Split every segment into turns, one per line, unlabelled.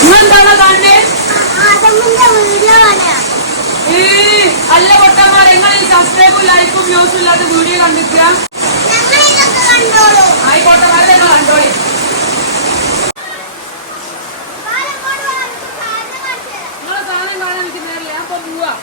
നിങ്ങളെന്താണോ കാണണ്ടേ? അല്ല പൊട്ടന്മാർ, നിങ്ങൾ ഈ സബ്സ്ക്രൈബും ലൈക്കും വ്യൂസും ഇല്ലാത്ത വീഡിയോ കണ്ടിരിക്കുക. ആയിക്കോട്ടെ, വരെ നിങ്ങൾ കണ്ടോളി. നിങ്ങളെ സാധനം കാണാൻ എനിക്ക് നേരില്ല. ഞാൻ ഇപ്പൊ പോവാ.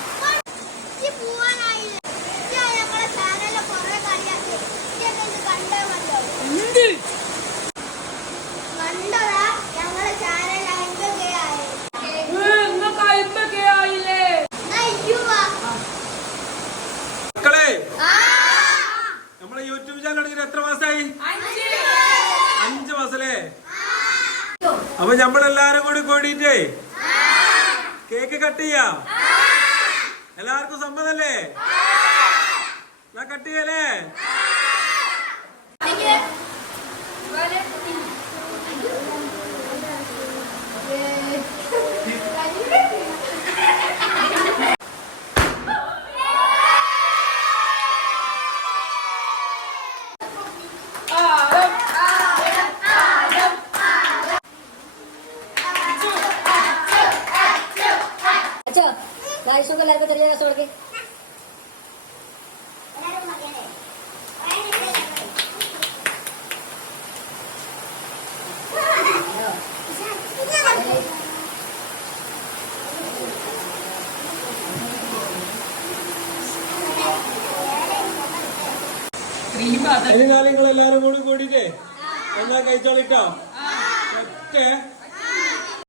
നമ്മളെ യൂട്യൂബ് ചാനൽ തുടങ്ങിയിട്ട് എത്ര മാസമായി? 5 മാസല്ലേ? അപ്പൊ നമ്മളെല്ലാരും കൂടി കൂടിയിട്ടേ കേക്ക് കട്ട് ചെയ്യാ. എല്ലാവർക്കും സമ്മതല്ലേ? ഞാൻ കട്ട് ചെയ്യല്ലേ?
अच्छा भाई को लड़का चलिएगा छोड़ के
അതിന് കാര്യങ്ങൾ എല്ലാരും കൂടി കൂടിയിട്ടേ എന്നാ കഴിച്ചോളിട്ടോ.